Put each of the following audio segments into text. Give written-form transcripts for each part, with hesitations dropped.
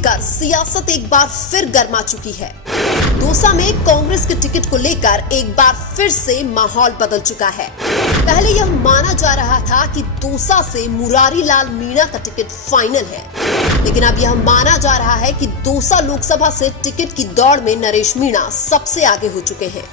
लेकर सियासत एक बार फिर गर्मा चुकी है। दौसा में कांग्रेस के टिकट को लेकर एक बार फिर से माहौल बदल चुका है। पहले यह माना जा रहा था कि दौसा से मुरारी लाल मीणा का टिकट फाइनल है, लेकिन अब यह माना जा रहा है कि दौसा लोकसभा से टिकट की दौड़ में नरेश मीणा सबसे आगे हो चुके हैं।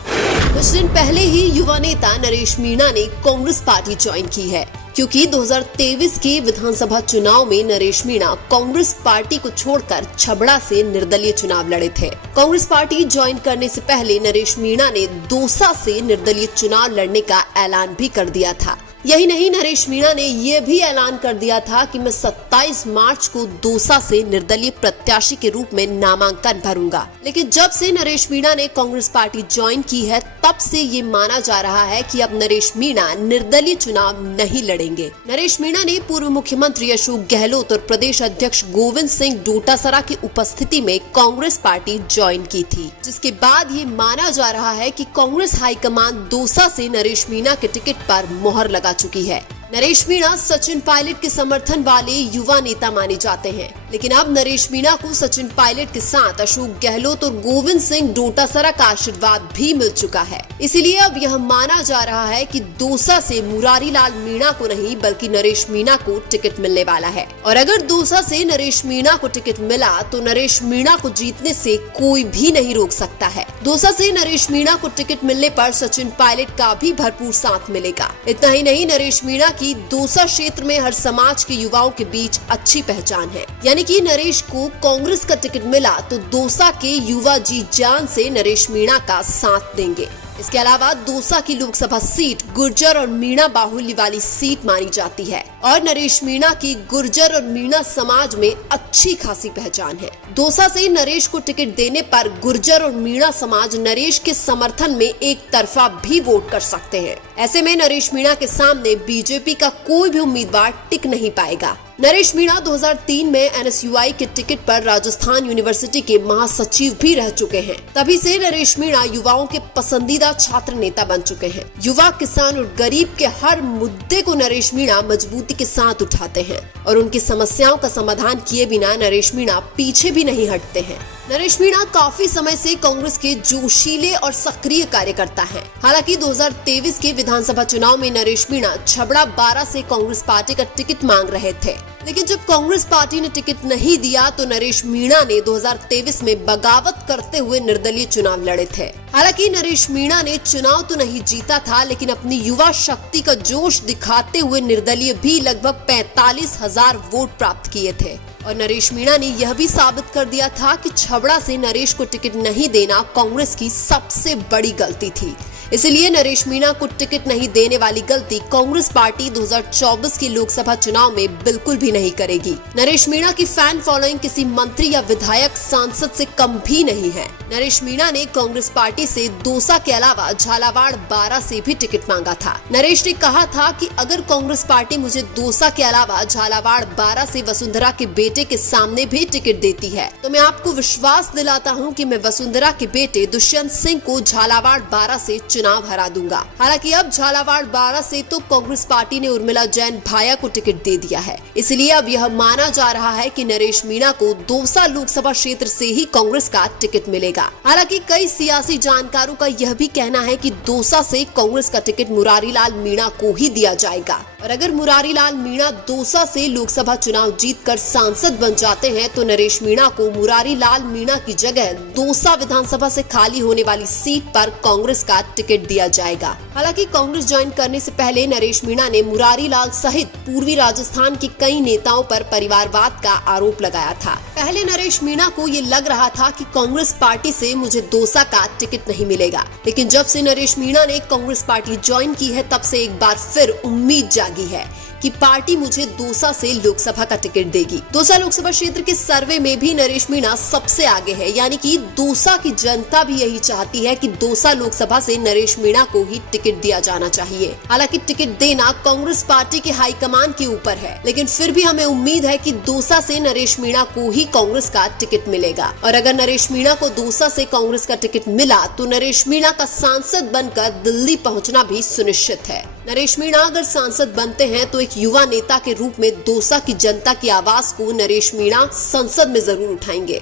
कुछ दिन पहले ही युवा नेता नरेश मीणा ने कांग्रेस पार्टी ज्वाइन की है, क्योंकि 2023 के विधानसभा चुनाव में नरेश मीणा कांग्रेस पार्टी को छोड़कर छबड़ा से निर्दलीय चुनाव लड़े थे। कांग्रेस पार्टी ज्वाइन करने से पहले नरेश मीणा ने दौसा से निर्दलीय चुनाव लड़ने का ऐलान भी कर दिया था। यही नहीं, नरेश मीणा ने यह भी ऐलान कर दिया था कि मैं 27 मार्च को दौसा से निर्दलीय प्रत्याशी के रूप में नामांकन भरूंगा। लेकिन जब से नरेश मीणा ने कांग्रेस पार्टी ज्वाइन की है, तब से ये माना जा रहा है कि अब नरेश मीणा निर्दलीय चुनाव नहीं लड़ेंगे। नरेश मीणा ने पूर्व मुख्यमंत्री अशोक गहलोत और प्रदेश अध्यक्ष गोविंद सिंह डोटासरा की उपस्थिति में कांग्रेस पार्टी ज्वाइन की थी, जिसके बाद ये माना जा रहा है कि कांग्रेस हाईकमान दौसा से नरेश मीणा के टिकट पर मोहर लगा चुकी है। नरेश मीणा सचिन पायलट के समर्थन वाले युवा नेता माने जाते हैं, लेकिन अब नरेश मीणा को सचिन पायलट के साथ अशोक गहलोत और गोविंद सिंह डोटासरा का आशीर्वाद भी मिल चुका है। इसीलिए अब यह माना जा रहा है कि दौसा से मुरारी लाल मीणा को नहीं बल्कि नरेश मीणा को टिकट मिलने वाला है। और अगर दौसा से नरेश मीणा को टिकट मिला तो नरेश मीणा को जीतने से कोई भी नहीं रोक सकता है। दौसा से नरेश मीणा को टिकट मिलने पर सचिन पायलट का भी भरपूर साथ मिलेगा। इतना ही नहीं, नरेश मीणा की दौसा क्षेत्र में हर समाज के युवाओं के बीच अच्छी पहचान है, यानी कि नरेश को कांग्रेस का टिकट मिला तो दौसा के युवा जी जान से नरेश मीणा का साथ देंगे। इसके अलावा दौसा की लोकसभा सीट गुर्जर और मीणा बाहुल्य वाली सीट मानी जाती है और नरेश मीणा की गुर्जर और मीणा समाज में अच्छी खासी पहचान है। दौसा से नरेश को टिकट देने पर गुर्जर और मीणा समाज नरेश के समर्थन में एक तरफा भी वोट कर सकते हैं। ऐसे में नरेश मीणा के सामने बीजेपी का कोई भी उम्मीदवार टिक नहीं पाएगा। नरेश मीणा 2003 में NSUI के टिकट पर राजस्थान यूनिवर्सिटी के महासचिव भी रह चुके हैं। तभी से नरेश मीणा युवाओं के पसंदीदा छात्र नेता बन चुके हैं। युवा, किसान और गरीब के हर मुद्दे को नरेश मीणा मजबूती के साथ उठाते हैं और उनकी समस्याओं का समाधान किए बिना नरेश मीणा पीछे भी नहीं हटते हैं। नरेश मीणा काफी समय से कांग्रेस के जोशीले और सक्रिय कार्यकर्ता हैं। हालांकि 2023 के विधानसभा चुनाव में नरेश मीणा छबड़ा 12 से कांग्रेस पार्टी का टिकट मांग रहे थे, लेकिन जब कांग्रेस पार्टी ने टिकट नहीं दिया तो नरेश मीणा ने 2023 में बगावत करते हुए निर्दलीय चुनाव लड़े थे। हालांकि नरेश मीणा ने चुनाव तो नहीं जीता था, लेकिन अपनी युवा शक्ति का जोश दिखाते हुए निर्दलीय भी लगभग 45,000 वोट प्राप्त किए थे। और नरेश मीणा ने यह भी साबित कर दिया था कि छबड़ा से नरेश को टिकट नहीं देना कांग्रेस की सबसे बड़ी गलती थी। इसलिए नरेश मीणा को टिकट नहीं देने वाली गलती कांग्रेस पार्टी 2024 के लोकसभा चुनाव में बिल्कुल भी नहीं करेगी। नरेश मीणा की फैन फॉलोइंग किसी मंत्री या विधायक, सांसद से कम भी नहीं है। नरेश मीणा ने कांग्रेस पार्टी से दौसा के अलावा झालावाड़ 12 से भी टिकट मांगा था। नरेश ने कहा था कि अगर कांग्रेस पार्टी मुझे दौसा के अलावा झालावाड़ 12 से वसुंधरा के बेटे के सामने भी टिकट देती है तो मैं आपको विश्वास दिलाता हूँ कि मैं वसुंधरा के बेटे दुष्यंत सिंह को झालावाड़ 12 से चुनाव हरा दूंगा। हालांकि अब झालावाड़ 12 से तो कांग्रेस पार्टी ने उर्मिला जैन भाया को टिकट दे दिया है। इसलिए अब यह माना जा रहा है कि नरेश मीणा को दौसा लोकसभा क्षेत्र से ही कांग्रेस का टिकट मिलेगा। हालांकि कई सियासी जानकारों का यह भी कहना है कि दौसा से कांग्रेस का टिकट मुरारी लाल मीणा को ही दिया जाएगा और अगर मुरारी लाल मीणा दौसा से लोकसभा चुनाव जीतकर सांसद बन जाते हैं तो नरेश मीणा को मुरारी लाल मीणा की जगह दौसा विधानसभा से खाली होने वाली सीट पर कांग्रेस का टिकट दिया जाएगा। हालांकि कांग्रेस ज्वाइन करने से पहले नरेश मीणा ने मुरारी लाल सहित पूर्वी राजस्थान के कई नेताओं पर परिवारवाद का आरोप लगाया था। पहले नरेश मीणा को ये लग रहा था कि कांग्रेस पार्टी से मुझे दौसा का टिकट नहीं मिलेगा, लेकिन जब से नरेश मीणा ने कांग्रेस पार्टी ज्वाइन की है तब से एक बार फिर उम्मीद जागी है कि पार्टी मुझे दौसा से लोकसभा का टिकट देगी। दौसा लोकसभा क्षेत्र के सर्वे में भी नरेश मीणा सबसे आगे है, यानी कि दौसा की जनता भी यही चाहती है कि दौसा लोकसभा से नरेश मीणा को ही टिकट दिया जाना चाहिए। हालांकि टिकट देना कांग्रेस पार्टी के हाईकमान के ऊपर है, लेकिन फिर भी हमें उम्मीद है कि दौसा से नरेश मीणा को ही कांग्रेस का टिकट मिलेगा और अगर नरेश मीणा को दौसा से कांग्रेस का टिकट मिला तो नरेश मीणा का सांसद बनकर दिल्ली पहुँचना भी सुनिश्चित है। नरेश मीणा अगर सांसद बनते हैं तो एक युवा नेता के रूप में दौसा की जनता की आवाज को नरेश मीणा संसद में जरूर उठाएंगे।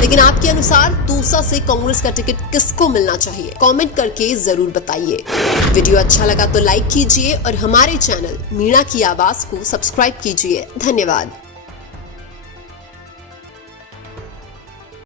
लेकिन आपके अनुसार दौसा से कांग्रेस का टिकट किसको मिलना चाहिए? कमेंट करके जरूर बताइए। वीडियो अच्छा लगा तो लाइक कीजिए और हमारे चैनल मीणा की आवाज को सब्सक्राइब कीजिए। धन्यवाद।